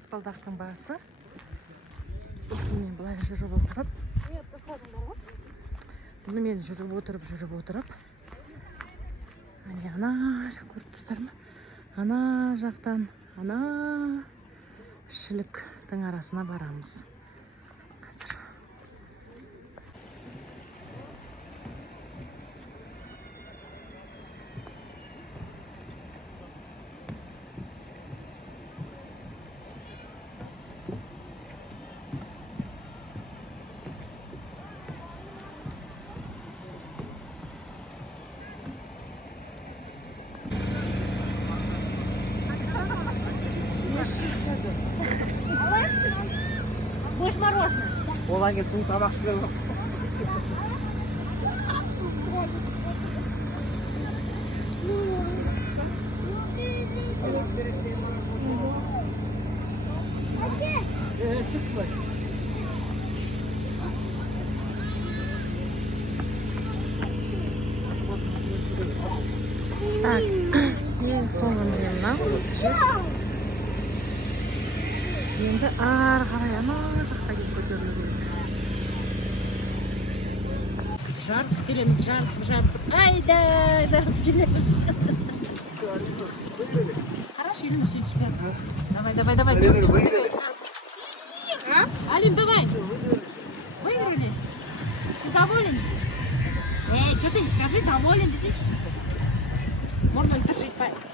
баспалдақтың басы. Осымен былай жүріп отырып. Бұнымен жүріп отырып. Әне ана жақ көріп тұрсыздар ма? Ана жақтан, ана шіліктің арасына барамыз. Қазір. Будешь мороженое? Оған келсін табақ ішілер жоқ. Çıkma. Так, ең соңында мына осы жер. Енді ары қарай ана жаққа келіп көтерілу керек. Жарысып келеміз, жарысып. Айда, жарысып келеміз. Хорошо, елім сен түспейсің. Давай. Алим, давай. Выиграли. Ты доволен? Что ты не скажи, доволен здесь? Можно держать, парень.